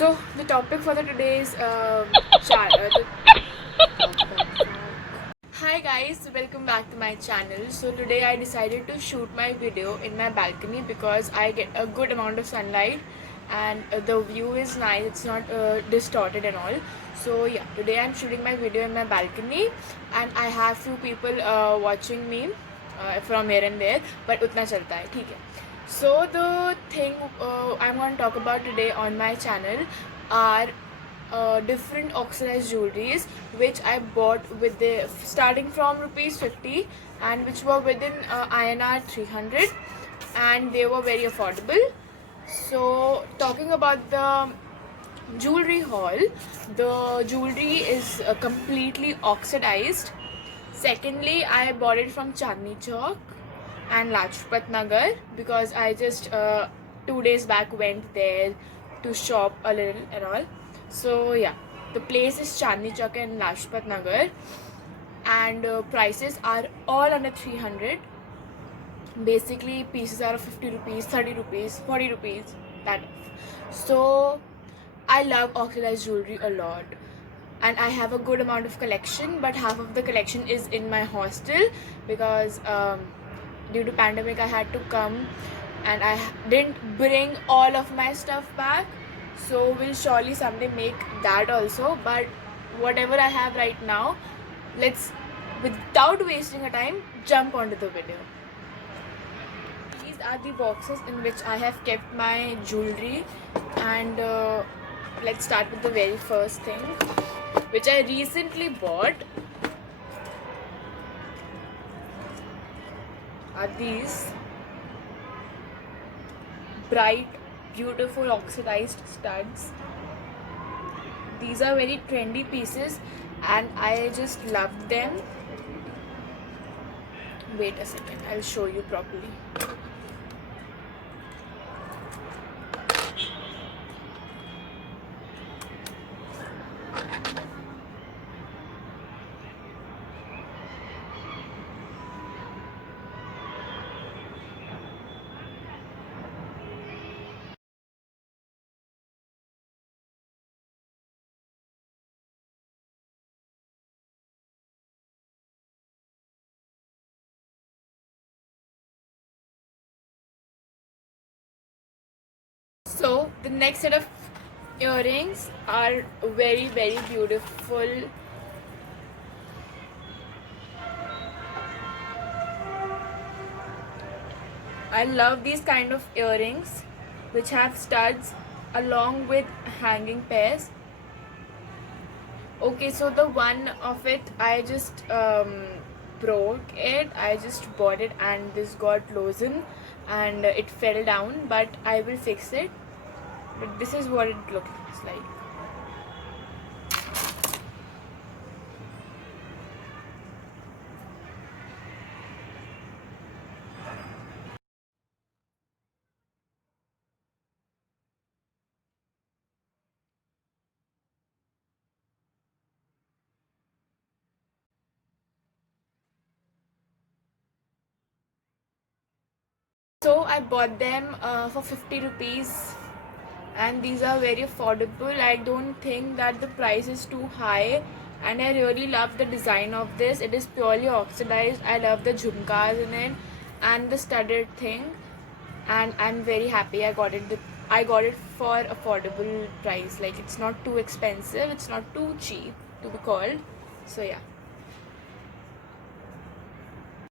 So the topic for the today's Hi guys, welcome back to my channel. So today I decided to shoot my video in my balcony because I get a good amount of sunlight and the view is nice. It's not distorted and all. So yeah, today I'm shooting my video in my balcony and I have few people watching me from here and there. But उतना चलता है, ठीक है. So the thing I'm going to talk about today on my channel are different oxidized jewelries which I bought with the starting from rupees 50 and which were within INR 300 and they were very affordable. So talking about the jewelry haul, the jewelry is completely oxidized. Secondly, I bought it from Chandni Chowk and Lajpat Nagar because I just 2 days back went there to shop a little and all. So yeah, the place is Chandni Chowk and Lajpat Nagar and prices are all under 300. Basically pieces are 50 rupees, 30 rupees, 40 rupees, that. So I love oxidized jewelry a lot and I have a good amount of collection, but half of the collection is in my hostel because due to pandemic I had to come and I didn't bring all of my stuff back. So we'll surely someday make that also, but whatever I have right now, let's, without wasting a time, jump onto the video. These are the boxes in which I have kept my jewelry and let's start with the very first thing which I recently bought are these bright beautiful oxidized studs. These are very trendy pieces and I just love them. Wait a second, I'll show you properly. So the next set of earrings are very beautiful. I love these kind of earrings which have studs along with hanging pairs. Okay, so the one of it I just broke it. I just bought it and this got loosened and it fell down, but I will fix it. But this is what it looks like. So I bought them for 50 rupees and these are very affordable. I don't think that the price is too high and I really love the design of this. It is purely oxidized. I love the jhumkas in it and the studded thing and I'm very happy I got it. I got it for affordable price. Like it's not too expensive, it's not too cheap to be called. So yeah.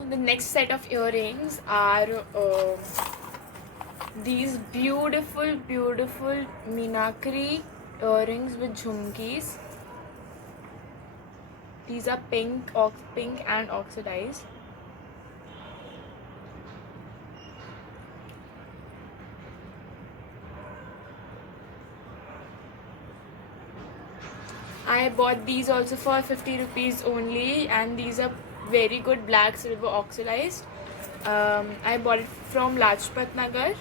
The next set of earrings are these beautiful meenakari earrings with jhumkis. These are pink and oxidized. I bought these also for 50 rupees only and these are very good black silver oxidized. I bought it from Lajpat Nagar.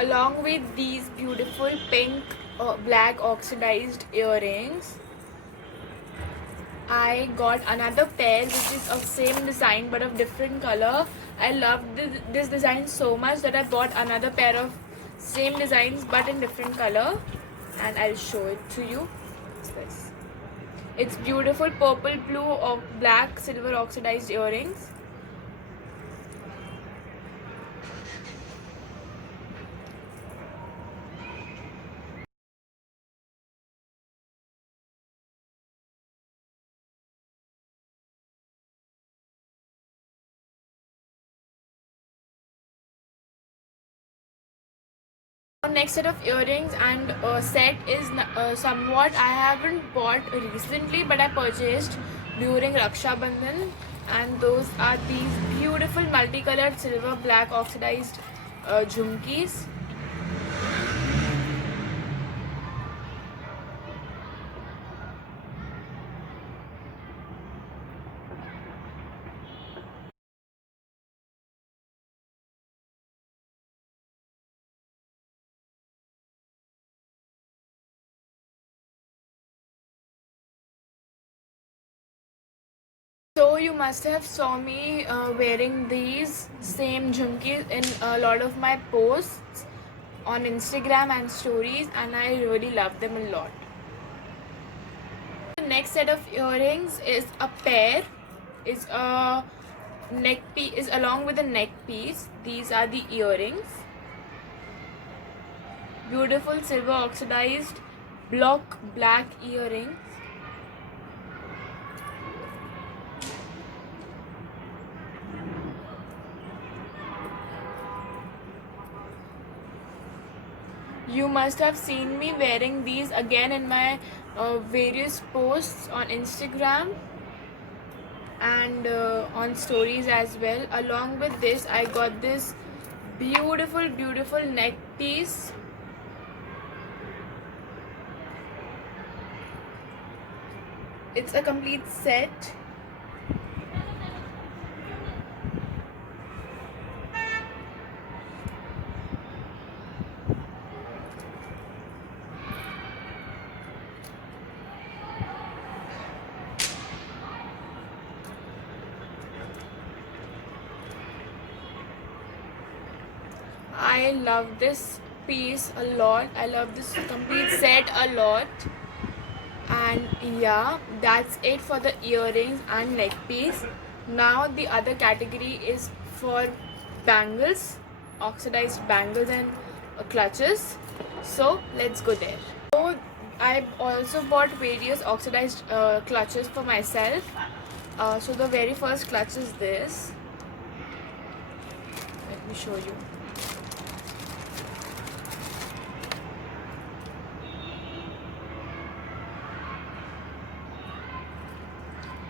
Along with these beautiful pink black oxidized earrings, I got another pair which is of same design but of different color. I loved this design so much that I bought another pair of same designs but in different color, and I'll show it to you. It's this. It's beautiful purple blue or black silver oxidized earrings. Next set of earrings and set is somewhat I haven't bought recently, but I purchased during Raksha Bandhan, and those are these beautiful multicolored silver black oxidized jhumkis. So you must have saw me wearing these same jhumkis in a lot of my posts on Instagram and stories, and I really love them a lot. The next set of earrings is a pair, is a neck piece, is along with a neck piece. These are the earrings. Beautiful silver oxidized block black earrings. You must have seen me wearing these again in my various posts on Instagram and on stories as well. Along with this, I got this beautiful neck piece. It's a complete set. I love this piece a lot. I love this complete set a lot. And yeah, that's it for the earrings and neck piece. Now the other category is for bangles, oxidized bangles and clutches. So let's go there. So I also bought various oxidized clutches for myself. So the very first clutch is this. Let me show you.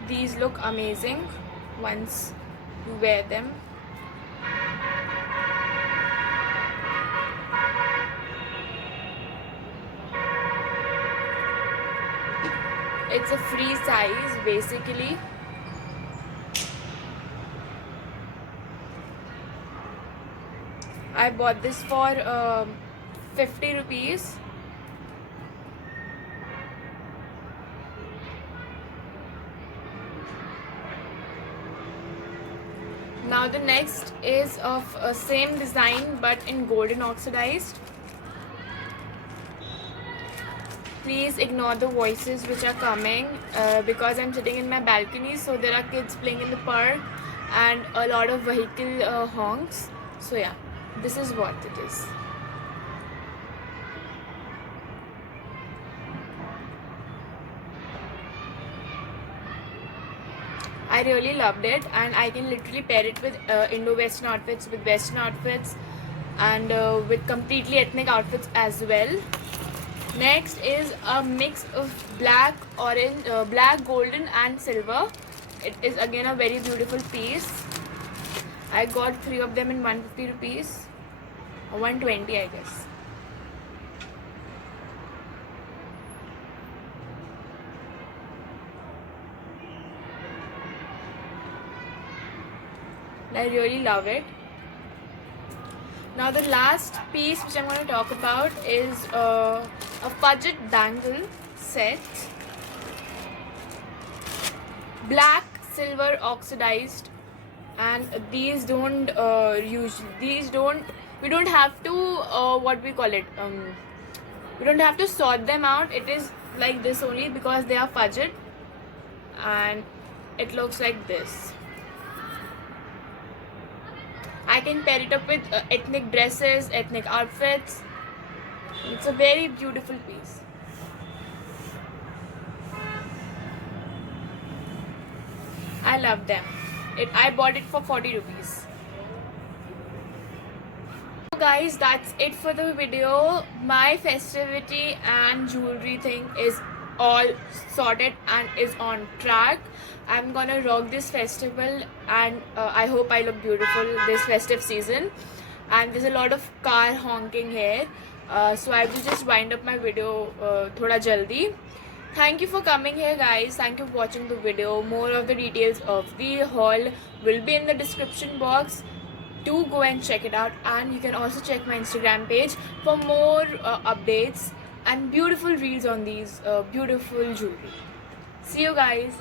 These look amazing once you wear them. It's a free size basically. I bought this for 50 rupees. Now the next is of same design but in golden oxidized. Please ignore the voices which are coming because I'm sitting in my balcony, so there are kids playing in the park and a lot of vehicle honks. So yeah, this is what it is. I really loved it, and I can literally pair it with Indo-Western outfits, with Western outfits, and with completely ethnic outfits as well. Next is a mix of black, orange, black, golden and silver. It is again a very beautiful piece. I got 3 of them in 150 rupees, or 120 I guess. I really love it. Now the last piece which I'm going to talk about is a fudget bangle set, black, silver, oxidized, and these don't we don't have to what we call it, we don't have to sort them out. It is like this only because they are fudget, and it looks like this. I can pair it up with ethnic dresses, ethnic outfits. It's a very beautiful piece. I love them. I bought it for 40 rupees. So guys, that's it for the video. My festivity and jewelry thing is all sorted and is on track. I'm gonna rock this festival, and I hope I look beautiful this festive season. And there's a lot of car honking here, so I will just wind up my video thoda jaldi. Thank you for coming here, guys. Thank you for watching the video. More of the details of the haul will be in the description box. Do go and check it out, and you can also check my Instagram page for more updates and beautiful reels on these beautiful jewelry. See you guys.